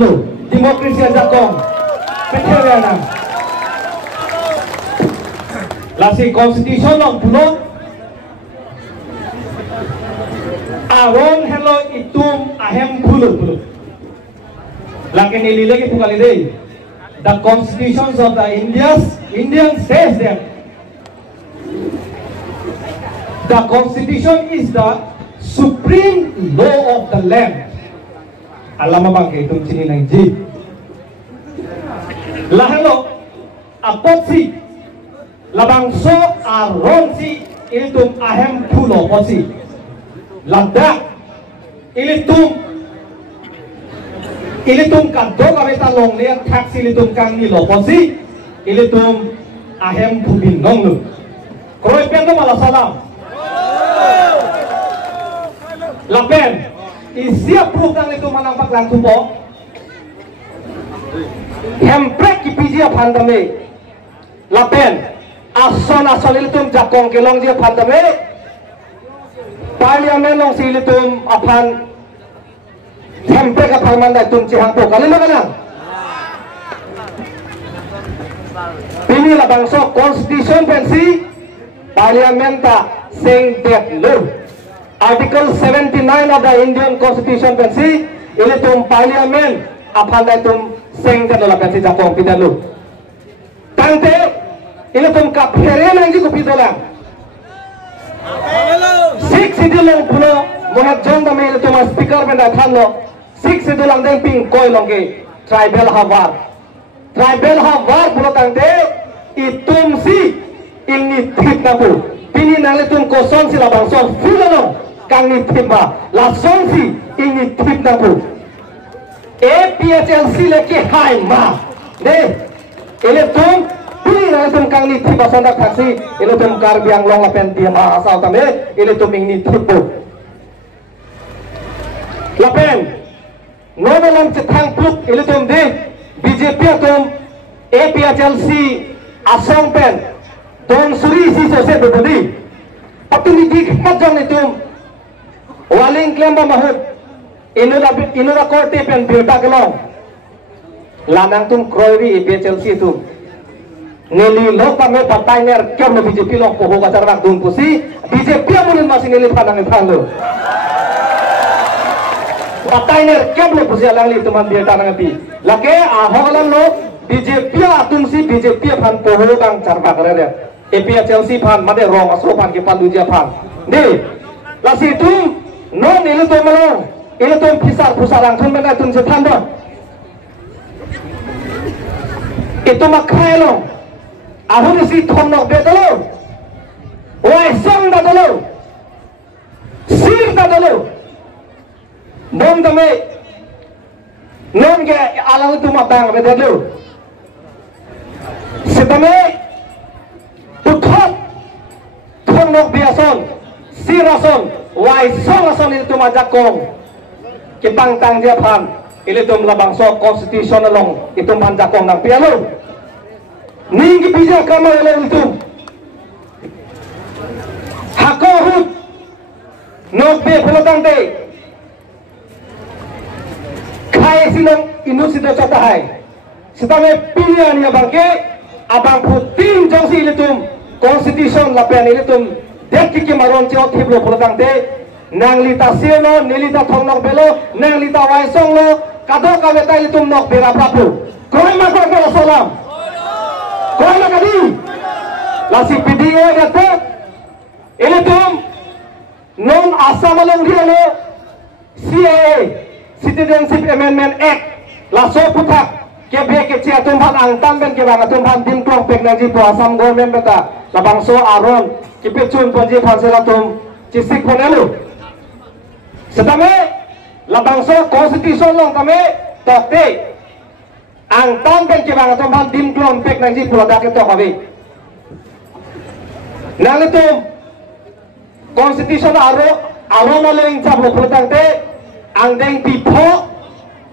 lo demokrasi jakong peteriana lasi constitution long pulo aron hello itum ahem pulo lakin ilile ke pukali dei the constitutions of the Indian says that the constitution is the supreme law of the land. Alam mo bang itong sininang G? Lahalo, apot si, labangso aron si, ilitum ahem pulo po si. Ladak, ilitum kaddo kami talong liat taksi ilitum kang nilo po si, ilitum ahem pulin nong lu. Kroy piano malasalam. Lapen, isiap proof nang ilitum manang paglang tupo. Hemprek kipijia pandame. Lapen, ason ilitum jakong kelong dia pandame. Parliamen long si ilitum apan hemprek apan mandai tum cihang po. Kalima kanang? Pini la bangso constitution pensi parliamenta sing that law. Article 79 of the Indian Constitution pensi ilitum parliament apan dai tum sing that law pensi jakong pidalu. Tante ilitum kaphere nang ji kupidolang. Six sidilong pulo mohat jong dami ilitum speaker benda thanlo. Six sidilang deng ping koi longge tribal havar pulo tante itum si ini tip napu pini nang ilitum koson sila bangson fulano kang ni timba lason si ini tip napu APHLC leki hai ma de ilitum pini nang ilitum kang ni timba sondak taksi ilitum karbiang long lapen dia ma asal tame ilitum ini tipu lapen nomelang cetang pluk ilitum de BJP atum APHLC asong pen don suri si sose bebodi patuni dik hajong itum waling klemba mahut inuda korte pen birta kelong lanang tum kroiri APHLC tum neli lok pame patainer kyom na BJP lok poho kacarak dun pusi BJP amunin masih neli padang italo patainer kyom lo pusi alang li tuman birta nangapi lake ahogalan lo BJP atum si BJP pan poho kang carba kerja APHLC pan made rong aso pan ke paluja pan de lasi tum non ilu to malong ilu tum pisar pusarang tum benda tum setando itu makai lo ahun si thong nok betalo wai song da dalo sir da dalo bom dame non ge alang tum abang betalo setame puthot thong nok biason sirason wai song ason itu majakong kitang tang dia pan ilitum labang so constitutional long itu manjakong nang pialo ningi bija kama ele ilitum hakohut nok be pelotang te kai silong inu sida chata hai setame pilihan ya bangke abang putin jongsi ilitum constitution lapian ilitum dek kiki maron chio thiblo pelotang te nang lita selo nilita thong nok belo nang lita waisong lo kado kaweta ilitum nok bera prapu koi makor ke salam koi makadi lasi PDO date ilitum non asamalong rialo CAA Citizenship Amendment Act laso putak kebe ke cia tumpan angtan ben ke bang tumpan dim klong pek nang ji po asam government beta labang so aron kipe chun ponji phansela tum cisik ponelu setame labang so constitution long tame tokte angtan ben ke bang tumpan dim klong pek nang ji po dak to hobe nang tum constitution aro maleng chaplo pultangte angdeng pipo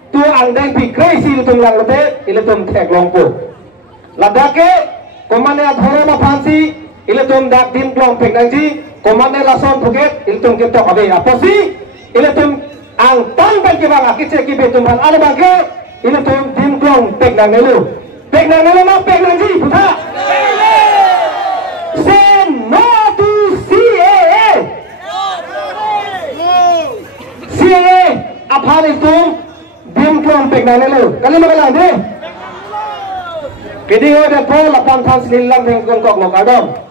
tu angdeng pi crazy lutung lang lete iletum thek longpo ladake komane adhoro ma phansi iletum dak din klong peknangji komane lason phuget iletum ketok abe aposi iletum ang tang ban ke bang akiche ki betum ban ale bage ilitum dim klong pek nang nelu mak pek nang ji puta say no to CAA CAA apal ilitum dim klong pek nang nelu kali magalang deh kedi ada po lapan tan sinilang dengan kok lokadom